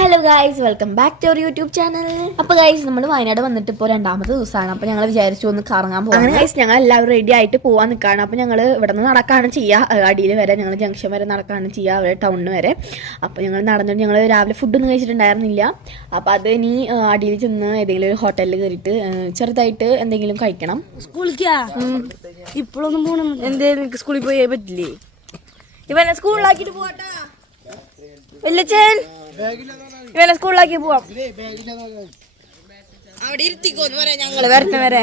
Hello guys, welcome back to our YouTube channel. അപ്പോൾ guys, നമ്മൾ വയനാട് വന്നിട്ട് ഇപ്പോൾ രണ്ടാമത്തെ ദിവസമാണ്. അപ്പോൾ ഞങ്ങൾ വിചാരിച്ചു ഒന്ന് കറങ്ങാൻ പോകാം. അങ്ങനെ ഗൈസ്, ഞങ്ങൾ എല്ലാവരും റെഡി ആയിട്ട് പോകാൻ നിൽക്കുകയാണ്. അപ്പോൾ ഞങ്ങൾ ഇവിടെ നിന്ന് നടക്കുകയാണ് ചെയ്യുക, അടിയിൽ വരെ ഞങ്ങൾ ജംഗ്ഷൻ വരെ നടക്കുകയാണ് ചെയ്യുക, അവിടെ ടൗണിന് വരെ. അപ്പോൾ ഞങ്ങൾ നടന്നിട്ട് ഞങ്ങൾ രാവിലെ ഫുഡൊന്നും കഴിച്ചിട്ടുണ്ടായിരുന്നില്ല. അപ്പോൾ അത് ഇനി അടിയിൽ ചെന്ന് ഏതെങ്കിലും ഒരു ഹോട്ടലിൽ കയറിയിട്ട് ചെറുതായിട്ട് എന്തെങ്കിലും കഴിക്കണം. സ്കൂളിക്കാ ഇപ്പോഴൊന്നും പോകണം. എന്തേലും സ്കൂളിൽ പോയേ പറ്റില്ലേ? ഇവനെ സ്കൂളിലാക്കിട്ട് പോവാട്ടാ. വല്ലച്ചൻ ഇവനെ സ്കൂളിലാക്കി പോവാം. അവിടെ ഇരുത്തിക്കോന്ന് പറയാം. ഞങ്ങള് വരണ വരെ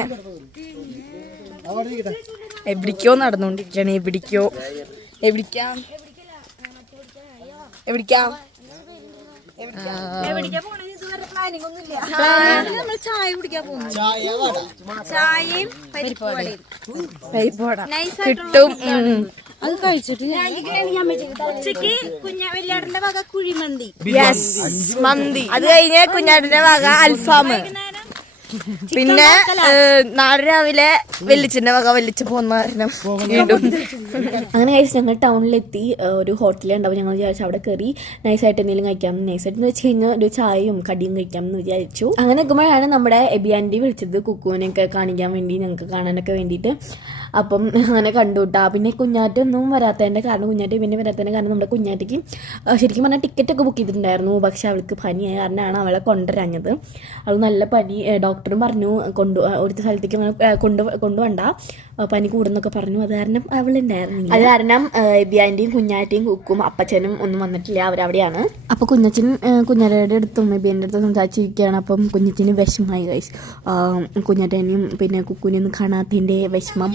എവിടേക്കോ നടന്നുകൊണ്ടിരിക്കണേ. എവിടേക്കോ എവിടേക്കാ എവിടേക്കാ ചായ കുടിക്കാൻ പോകുന്നു. ചായയും പരിപ്പോട കിട്ടും. അത് കഴിച്ചിട്ട് ഉച്ചക്ക് വല്യാടന്റെ വക കുഴിമന്തി, മന്തി. അത് കഴിഞ്ഞ് കുഞ്ഞാടിന്റെ വക അൽഫാം. പിന്നെ നാളെ രാവിലെ വെല്ലിച്ചിന്റെ വക വെല്ലിച്ച് പോകുന്ന വീണ്ടും. അങ്ങനെ കഴിച്ച് ഞങ്ങൾ ടൗണിലെത്തി. ഒരു ഹോട്ടലുണ്ടാവും. ഞങ്ങൾ വിചാരിച്ചു അവിടെ കയറി നൈസായിട്ട് എന്തെങ്കിലും കഴിക്കാം. നൈസായിട്ട് എന്ന് വെച്ച് കഴിഞ്ഞാൽ ഒരു ചായയും കടിയും കഴിക്കാമെന്ന് വിചാരിച്ചു. അങ്ങനെ നിൽക്കുമ്പോഴാണ് നമ്മുടെ എബി ആൻറ്റി വിളിച്ചത് കുക്കുവിനെയൊക്കെ കാണിക്കാൻ വേണ്ടി, ഞങ്ങൾക്ക് കാണാനൊക്കെ വേണ്ടിയിട്ട്. അപ്പം അങ്ങനെ കണ്ടുവിട്ടാ. പിന്നെ കുഞ്ഞാറ്റൊന്നും വരാത്തതിൻ്റെ കാരണം, കുഞ്ഞാറ്റ് പിന്നെ വരാത്തതിൻ്റെ കാരണം നമ്മുടെ കുഞ്ഞാറ്റയ്ക്ക് ശരിക്കും പറഞ്ഞാൽ ടിക്കറ്റൊക്കെ ബുക്ക് ചെയ്തിട്ടുണ്ടായിരുന്നു. പക്ഷെ അവൾക്ക് പനിയായ കാരണമാണ് അവളെ കൊണ്ടുവരാഞ്ഞത്. അവൾ നല്ല പനി, ഡോക്ടറും പറഞ്ഞു ഒരു സ്ഥലത്തേക്ക് കൊണ്ടുവണ്ട, പനി കൂടുന്നൊക്കെ പറഞ്ഞു. അത് കാരണം അവളുണ്ടായിരുന്നില്ല. അത് കാരണം എബി ആൻറ്റിയും കുഞ്ഞാറ്റയും കുക്കും അപ്പച്ചനും ഒന്നും വന്നിട്ടില്ല, അവരവിടെയാണ്. അപ്പോൾ കുഞ്ഞാറ്റയുടെ അടുത്തും എബിൻ്റെ അടുത്തും സംസാരിച്ചിരിക്കുകയാണ്. അപ്പം കുഞ്ഞച്ചന് വിഷമമായി ഗൈസ്. കുഞ്ഞാറ്റേനെയും പിന്നെ കുക്കുവിനെയൊന്നും കാണാത്തതിൻ്റെ വിഷമം.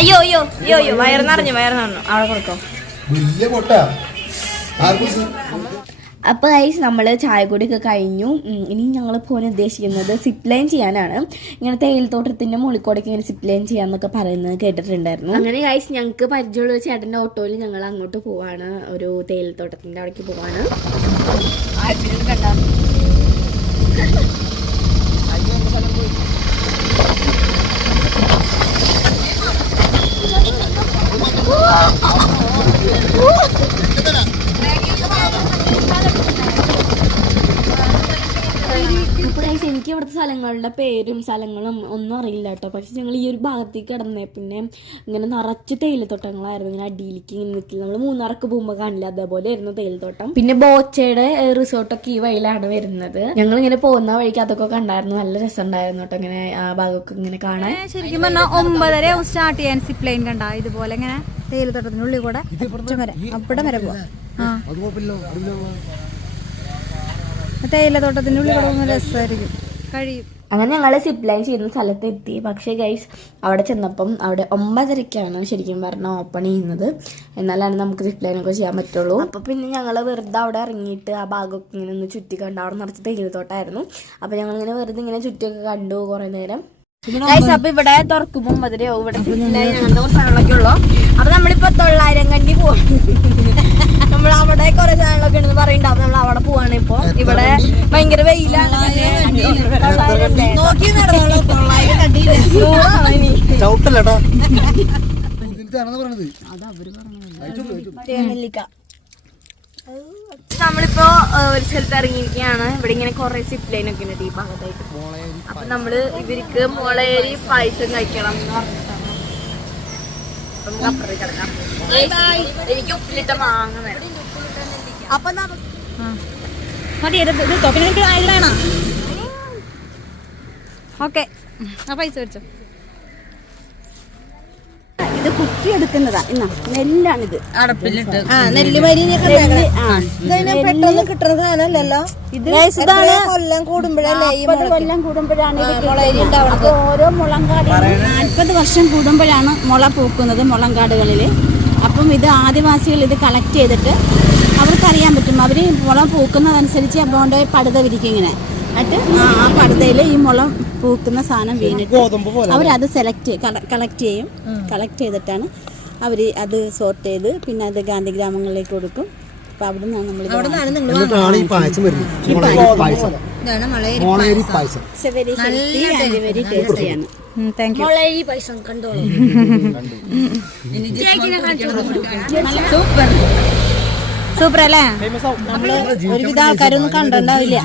അയ്യോ അയ്യോ അയ്യോ അയ്യോ വയറ് നിറഞ്ഞു അവിടെ കൊടുക്കോ. അപ്പോൾ ഗൈസ്, നമ്മൾ ചായ കൂടിയൊക്കെ കഴിഞ്ഞു. ഇനി ഞങ്ങൾ പോകാൻ ഉദ്ദേശിക്കുന്നത് സിപ്പ് ലൈൻ ചെയ്യാനാണ്. ഇങ്ങനെ തേയിലത്തോട്ടത്തിൻ്റെ മുകളിൽക്കൂടെയൊക്കെ ഇങ്ങനെ സിപ്പ് ലൈൻ ചെയ്യാന്നൊക്കെ പറയുന്നത് കേട്ടിട്ടുണ്ടായിരുന്നു. അങ്ങനെ ഗൈസ്, ഞങ്ങൾക്ക് പരിചയമുള്ള ചേട്ടൻ്റെ ഓട്ടോയിൽ ഞങ്ങൾ അങ്ങോട്ട് പോവാണ്. ഒരു തേയിലത്തോട്ടത്തിൻ്റെ അവിടേക്ക് പോവാണ്. എനിക്ക് ഇവിടുത്തെ സ്ഥലങ്ങളുടെ പേരും സ്ഥലങ്ങളും ഒന്നും അറിയില്ല കേട്ടോ. പക്ഷെ ഞങ്ങൾ ഈ ഒരു ഭാഗത്തേക്ക് കിടന്നേ പിന്നെ ഇങ്ങനെ നിറച്ച് തേയിലത്തോട്ടങ്ങളായിരുന്നു. ഇങ്ങനെ അടിയിലേക്ക് ഇങ്ങനെ നിൽക്കില്ല. നമ്മൾ മൂന്നാർക്ക് പോകുമ്പോൾ കാണില്ല, അതേപോലെ ആയിരുന്നു തേയിലത്തോട്ടം. പിന്നെ ബോച്ചയുടെ റിസോർട്ടൊക്കെ ഈ വഴിയിലാണ് വരുന്നത്. ഞങ്ങൾ ഇങ്ങനെ പോകുന്ന വഴിക്ക് അതൊക്കെ കണ്ടായിരുന്നു. നല്ല രസം ഉണ്ടായിരുന്നു കേട്ടോ ഇങ്ങനെ ആ ഭാഗമൊക്കെ ഇങ്ങനെ കാണാൻ. ശരിക്കും പറഞ്ഞാൽ 9:30 സ്റ്റാർട്ട് ചെയ്യാൻ സിപ്പ് ലൈൻ കണ്ട ഇതുപോലെ ഇങ്ങനെ തേയിലത്തോട്ടത്തിനുള്ളിൽ കൂടെ അവിടെ വരെ പോവാം. തേയിലത്തോട്ടത്തിന്റെ ഉള്ളിൽ കൂടെ രസമായിരിക്കും, കഴിയും. അങ്ങനെ ഞങ്ങൾ സിപ്പ് ലൈൻ ചെയ്യുന്ന സ്ഥലത്ത് എത്തി. പക്ഷേ ഗൈസ്, അവിടെ ചെന്നപ്പം അവിടെ 9:30 ശരിക്കും പറഞ്ഞാൽ ഓപ്പൺ ചെയ്യുന്നത്. എന്നാലാണ് നമുക്ക് സിപ്പ് ലൈനൊക്കെ ചെയ്യാൻ പറ്റുള്ളൂ. അപ്പോൾ പിന്നെ ഞങ്ങൾ വെറുതെ അവിടെ ഇറങ്ങിയിട്ട് ആ ഭാഗമൊക്കെ ഇങ്ങനെ ഒന്ന് ചുറ്റി കണ്ടു. അവിടെ നിറച്ച് തേയിലത്തോട്ടമായിരുന്നു. അപ്പോൾ ഞങ്ങളിങ്ങനെ വെറുതെ ഇങ്ങനെ ചുറ്റിയൊക്കെ കണ്ടു കുറേ നേരം. അപ്പൊ ഇവിടെ തുറക്കുമ്പോൾ 9:30 ആവും. ഇവിടെ അങ്ങനത്തെ കുറച്ച് സാധനങ്ങളൊക്കെ ഉള്ളു. അപ്പൊ നമ്മളിപ്പോ 900 കണ്ടി പോകും. നമ്മൾ അവിടെ കുറെ സാധനങ്ങളൊക്കെ ഉണ്ടെന്ന് പറയുന്നുണ്ട്. അപ്പൊ നമ്മൾ അവിടെ പോവാണ്. ഇപ്പൊ ഇവിടെ ഭയങ്കര വെയിലാണ്. നോക്കി നമ്മളിപ്പോ ഒരു സ്ഥലത്ത് ഇറങ്ങിയിരിക്കുകയാണ്. ഇവിടെ ഇങ്ങനെ കുറെ സിപ്പ് ലൈൻ ഒക്കെ ഉണ്ട് ഈ ഭാഗത്തായിട്ട്. അപ്പൊ നമ്മള് ഇവർക്ക് മുളയരി പായസം കഴിക്കണം എന്ന് പറഞ്ഞിട്ടാണ്. നമുക്ക് അപ്പുറത്തേക്ക് കിടക്കാം. എനിക്ക് ഉപ്പിലിട്ട മാങ്ങ വേണം. അപ്പൊ ഓക്കെ, ആ പൈസ മേടിച്ചോ. ഇത് കുത്തിയെടുക്കുന്നതാ. ഇന്നാ നെല്ലാണിത്. അടപ്പിലിട്ട് നെല്ല് പെട്ടെന്ന് കിട്ടുന്ന സാധനമല്ലല്ലോ ഇത്. കൊല്ലം കൂടുമ്പോഴല്ലേ ഈ കൊല്ലം കൂടുമ്പോഴാണ് ഓരോ മുളങ്കാടുകൾ 40 വർഷം കൂടുമ്പോഴാണ് മുള പൂക്കുന്നത് മുളങ്കാടുകളിൽ. അപ്പം ഇത് ആദിവാസികൾ ഇത് കളക്ട് ചെയ്തിട്ട് അവർക്കറിയാൻ പറ്റും. അവർ മുള പൂക്കുന്നതനുസരിച്ച് അതുകൊണ്ട് പടുത വിരിക്കും ഇങ്ങനെ. എന്നിട്ട് ആ പടുതയിൽ ഈ മുളം പൂക്കുന്ന സാധനം വീണിട്ട് അവരത് കളക്ട് ചെയ്യും. കളക്ട് ചെയ്തിട്ടാണ് അവർ അത് സോർട്ട് ചെയ്ത് പിന്നെ അത് ഗാന്ധി ഗ്രാമങ്ങളിലേക്ക് കൊടുക്കും. അപ്പം അവിടെ നിന്നാണ് നമ്മൾ വെരി ടേസ്റ്റിയാണ്. സൂപ്പർ അല്ലേ? നമ്മള് ഒരുവിധ ആൾക്കാരൊന്നും കണ്ടിട്ടുണ്ടാവില്ല.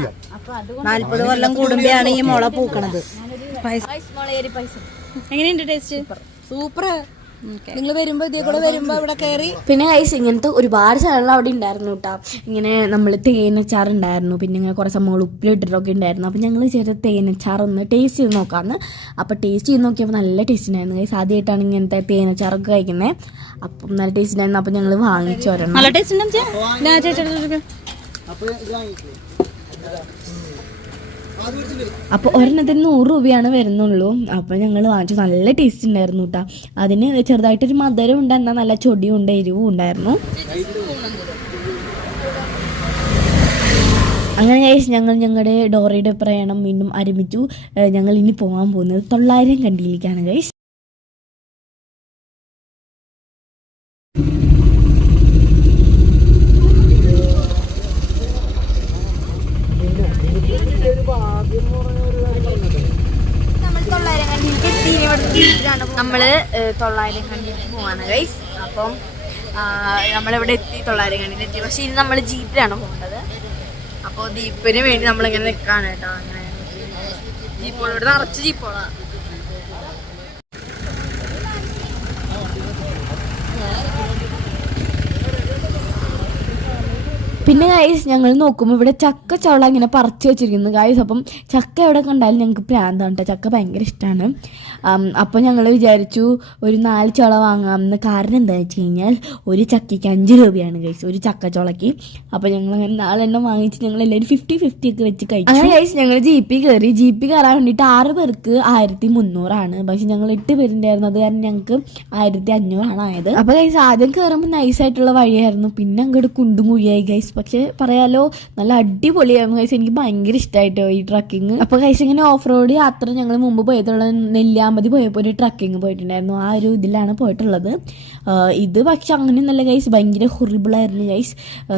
40 കൊല്ലം കൂടുമ്പോഴാണ് ഈ മുള പൂക്കണത്. എങ്ങനെയുണ്ട് ടേസ്റ്റ്? സൂപ്പർ. നിങ്ങൾ വരുമ്പോ ഇതേ കൂടെ വരുമ്പോ ഇവിടെ കയറി. പിന്നെ ഗൈസ് ഇങ്ങനത്തെ ഒരുപാട് സാധനങ്ങൾ അവിടെ ഉണ്ടായിരുന്നു കേട്ടോ. ഇങ്ങനെ നമ്മൾ തേനച്ചാർ ഉണ്ടായിരുന്നു, പിന്നെ ഇങ്ങനെ കുറേ സംഭവങ്ങൾ ഉപ്പിലിട്ടിട്ടൊക്കെ ഉണ്ടായിരുന്നു. അപ്പം ഞങ്ങൾ ചെറിയ തേനച്ചാർ ഒന്ന് ടേസ്റ്റ് ചെയ്ത് നോക്കാമെന്ന്. അപ്പം ടേസ്റ്റ് ചെയ്ത് നോക്കിയപ്പോൾ നല്ല ടേസ്റ്റ് ഉണ്ടായിരുന്നു ഗൈസ്. ആദ്യമായിട്ടാണ് ഇങ്ങനത്തെ തേനച്ചാറൊക്കെ കഴിക്കുന്നത്. അപ്പം നല്ല ടേസ്റ്റ് ഉണ്ടായിരുന്നു. അപ്പം ഞങ്ങൾ വാങ്ങിച്ചു വരണം. നല്ല ടേസ്റ്റ് അപ്പോൾ ഒരെണ്ണത്തിന് 100 രൂപയാണ് വരുന്നുള്ളൂ. അപ്പോൾ ഞങ്ങൾ വാങ്ങിച്ചു. നല്ല ടേസ്റ്റ് ഉണ്ടായിരുന്നു കേട്ടോ. അതിന് ചെറുതായിട്ടൊരു മധുരം ഉണ്ട്, എന്നാൽ നല്ല ചൊടിയും ഉണ്ട്, എരിവും ഉണ്ടായിരുന്നു. അങ്ങനെ കഴിച്ച് ഞങ്ങളുടെ ഡോറയുടെ പ്രയാണം വീണ്ടും ആരംഭിച്ചു. ഞങ്ങൾ ഇനി പോകാൻ പോകുന്നത് 900 കണ്ടിയിലേക്കാണ് ഗൈസ്. നമ്മള് 900 കണ്ടിയിൽ പോവാണ് ഗൈസ്. അപ്പം നമ്മളിവിടെ എത്തി, 900 കണ്ടിയിൽ എത്തി. പക്ഷെ ഇനി നമ്മൾ ജീപ്പിലാണ് പോകേണ്ടത്. അപ്പോൾ ജീപ്പിന് വേണ്ടി നമ്മളിങ്ങനെ നിൽക്കാണ് കേട്ടോ. അങ്ങനെ ജീപ്പോള് ഇവിടെ നിറച്ച് ജീപ്പോളാണ്. പിന്നെ ഗൈസ് ഞങ്ങൾ നോക്കുമ്പോൾ ഇവിടെ ചക്ക ചവള ഇങ്ങനെ പറിച്ച് വെച്ചിരിക്കുന്നു ഗൈസ്. അപ്പം ചക്ക എവിടെ കണ്ടാലും ഞങ്ങൾക്ക് പ്രാന്താണ് കേട്ടോ. ചക്ക ഭയങ്കര ഇഷ്ടമാണ്. അപ്പോൾ ഞങ്ങൾ വിചാരിച്ചു ഒരു 4 ചവള വാങ്ങാമെന്ന്. കാരണം എന്താണെന്ന് വെച്ച് കഴിഞ്ഞാൽ ഒരു ചക്കയ്ക്ക് 5 രൂപയാണ് ഗൈസ്, ഒരു ചക്ക ചുളയ്ക്ക്. അപ്പോൾ ഞങ്ങൾ അങ്ങനെ 4 എണ്ണം വാങ്ങിച്ച് ഞങ്ങൾ എല്ലാവരും 50-50 ഒക്കെ വെച്ച് കഴിച്ചു. അങ്ങനെ ഗൈസ് ഞങ്ങൾ ജീപ്പിൽ കയറി. ജീപ്പിൽ കയറാൻ വേണ്ടിയിട്ട് 6 പേർക്ക് 1300 പക്ഷെ ഞങ്ങൾ 8 പേരുണ്ടായിരുന്നു. അത് കാരണം ഞങ്ങൾക്ക് 1500 ആയത്. അപ്പോൾ ഗൈസ് ആദ്യം കയറുമ്പോൾ നൈസായിട്ടുള്ള വഴിയായിരുന്നു, പിന്നെ അങ്ങോട്ട് കുണ്ടും കുഴിയായി ഗൈസ്. പക്ഷെ പറയാലോ നല്ല അടിപൊളിയായിരുന്നു ഗൈസ്. എനിക്ക് ഭയങ്കര ഇഷ്ടമായിട്ടോ ഈ ട്രക്കിങ്. അപ്പോൾ ഗൈസ് ഇങ്ങനെ ഓഫ് റോഡ് യാത്ര ഞങ്ങൾ മുമ്പ് പോയിട്ടുള്ള നെല്ലിയാമ്പതി പോയപ്പോൾ ഒരു ട്രക്കിങ് പോയിട്ടുണ്ടായിരുന്നു. ആ ഒരു ഇതിലാണ് പോയിട്ടുള്ളത്. ഇത് പക്ഷെ അങ്ങനെ നല്ല ഗൈസ് ഭയങ്കര ഹൊറിബിളായിരുന്നു ഗൈസ്.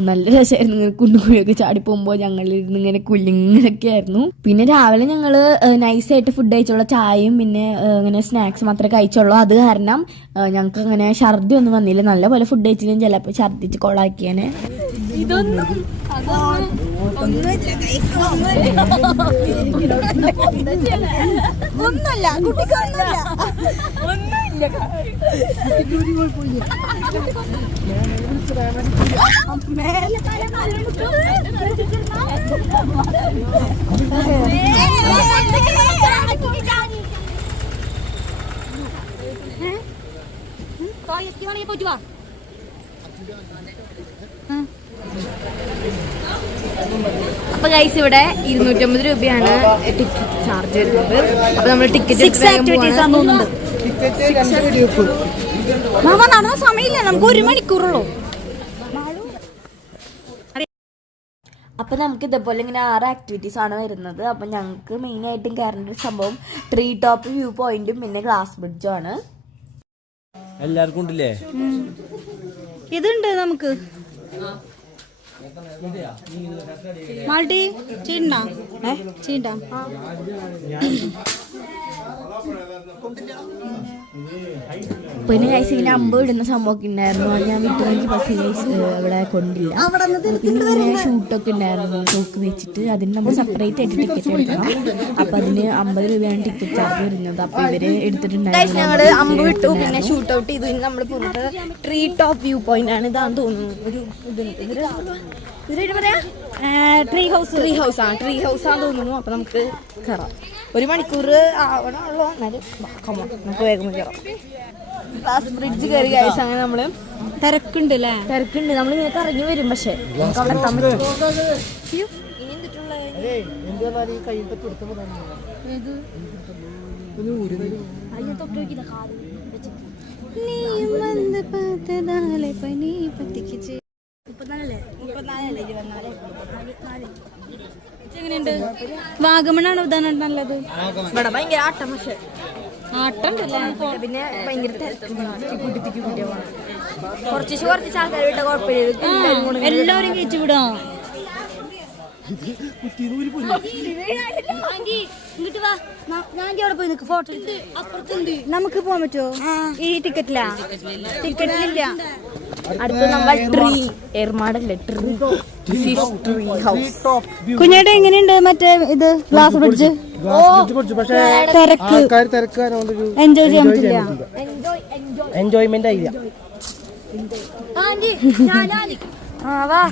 നല്ല രസമായിരുന്നു. ഇങ്ങനെ കുണ്ടുകുഴിയൊക്കെ ചാടി പോകുമ്പോൾ ഞങ്ങളിരുന്ന് ഇങ്ങനെ കുല്ലിങ്ങനൊക്കെ ആയിരുന്നു. പിന്നെ രാവിലെ ഞങ്ങൾ നൈസായിട്ട് ഫുഡ് കഴിച്ചുള്ള ചായയും പിന്നെ ഇങ്ങനെ സ്നാക്സ് മാത്രമേ കഴിച്ചുള്ളൂ. അത് കാരണം ഞങ്ങൾക്ക് അങ്ങനെ ഛർദി ഒന്നും വന്നില്ല. നല്ലപോലെ ഫുഡ് കഴിച്ചിട്ടും ചിലപ്പോൾ ഛർദിച്ച് കൊളാക്കിയാനെ. ഇതൊന്നും ഒന്നുമില്ല കുട്ടിക്കൊന്നുമില്ല. അപ്പൊ ഗൈസ് ഇവിടെ 250 രൂപയാണ് ടിക്കറ്റ് ചാർജ് വരുന്നത്. അപ്പൊ നമ്മൾ ടിക്കറ്റ് നടന്ന സമയമില്ല, നമുക്ക് 1 മണിക്കൂറുള്ളൂ. അപ്പം നമുക്ക് ഇതേപോലെ ഇങ്ങനെ 6 ആക്ടിവിറ്റീസ് ആണ് വരുന്നത്. അപ്പം ഞങ്ങൾക്ക് മെയിനായിട്ടും കയറേണ്ട ഒരു സംഭവം ട്രീ ടോപ്പ് വ്യൂ പോയിന്റും പിന്നെ ഗ്ലാസ് ബ്രിഡ്ജും ആണ്. എല്ലാവർക്കും ഉണ്ടല്ലേ? ഇതുണ്ട് നമുക്ക്. മാൾട്ടി ചീണ്ടാ ചീണ്ടാ. പിന്നെ ഗൈസ് ഇങ്ങനെ അമ്പ് ഇടുന്ന സംഭവമൊക്കെ ഉണ്ടായിരുന്നു. അത് ഞാൻ വിട്ടു നോക്കി, പക്ഷേ ഗൈസ് അവിടെ കൊണ്ടില്ല. പിന്നെ ഷൂട്ടൊക്കെ ഉണ്ടായിരുന്നു തോക്ക് വെച്ചിട്ട്. അതിന് നമ്മൾ സെപ്പറേറ്റ് ആയിട്ട് ടിക്കറ്റ് എടുക്കണം. അപ്പം അതിന് 50 രൂപയാണ് ടിക്കറ്റ് ചാർജ് വരുന്നത്. അപ്പം ഇവര് എടുത്തിട്ടുണ്ടായിരുന്നു. ഞങ്ങള് അമ്പ് വിട്ടു, പിന്നെ ഷൂട്ട് ഔട്ട് ചെയ്തു. ഇനി നമ്മൾ പോകുന്നത് ട്രീ ടോപ്പ് വ്യൂ പോയിന്റ് ആണ്. ഇതാന്ന് തോന്നുന്നു ഒരു ട്രീ ഹൗസ് ആണെന്ന് തോന്നുന്നു. അപ്പൊ നമുക്ക് കയറാം. 1 മണിക്കൂർ ആവണമല്ലോ. എന്നാലും നമുക്ക് വേഗം കയറാം. ഗ്ലാസ് ബ്രിഡ്ജ് കയറി കഴിച്ച അങ്ങനെ നമ്മള് തിരക്കുണ്ട് അല്ലേ? തിരക്കുണ്ട്. നമ്മളിങ്ങനെ കറങ്ങി വരും, പക്ഷെ നമുക്ക് അവിടെ എത്താൻ പറ്റും. വാഗമണാണ് ഉദാഹരണം നല്ലത്. ഇവിടെ ഭയങ്കര ആട്ടം, പക്ഷെ ആട്ടം പിന്നെ ഭയങ്കര തിക്കി കൂട്ടിയ പോണം. കുറച്ച് ആൾക്കാർ വിട്ട കുഴപ്പമില്ല. എല്ലാവരും കയറ്റി വിടാ. നമുക്ക് പോവാൻ പറ്റുമോ? ഈ ടിക്കറ്റില്ല. അടുത്ത നമ്മൾ ട്രീ ഏർമാടല്ലേ, ട്രീ ഹൗസ്. കുഞ്ഞേട്ട എങ്ങനെയുണ്ട് മറ്റേ ഇത് ഗ്ലാസ് ബ്രിഡ്ജ്? തിരക്ക് എൻജോയ് ചെയ്യാൻ പറ്റില്ല. എൻജോയ്മെന്റ് ആയില്ല. വാ.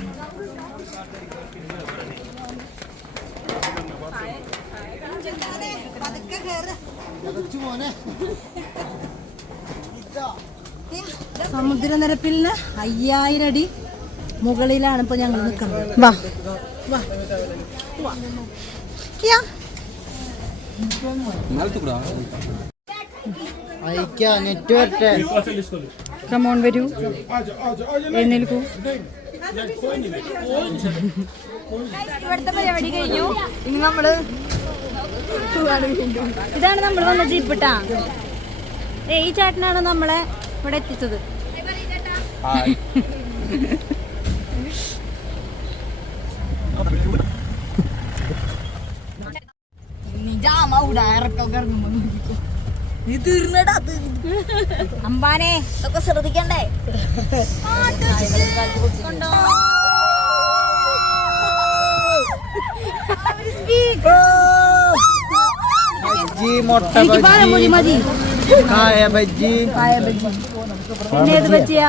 സമുദ്രനിരപ്പിൽ 5000 അടി മുകളിലാണ് ഇപ്പൊ ഞങ്ങൾ നിൽക്കുന്നത്. വാ കമോൺ വരൂ, എഴുന്നേൽക്കൂ. ഇവിടുത്തെ പരിപാടി കഴിഞ്ഞു. ഇനി നമ്മള് ഇതാണ് നമ്മൾ വന്ന ജീപ്പിട്ടാ. ഈ ചേട്ടനാണ് നമ്മളെ ഇവിടെ എത്തിച്ചത്. അമ്പാനെ ഇതൊക്കെ ശ്രദ്ധിക്കണ്ടേ? ബജ്ജി, മുട്ട ബജ്ജി, കായ ബജ്ജി, ഏത് പറ്റിയാ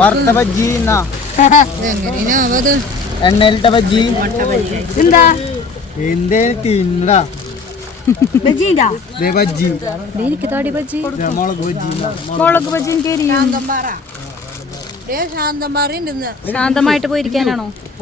വറുത്ത ബജ്ജി, എണ്ണയിലിട്ട ബജ്ജി. എന്താ എന്തേ തിന്നടാ ബജ്ജിണ്ടാ? ബജ്ജി, എനിക്ക് താടി ബജ്ജി, മുളക് ബജ്ജി, മുളക് ബജ്ജി എനിക്ക് ശാന്തമായിട്ട് പോയിരിക്കാനാണോ?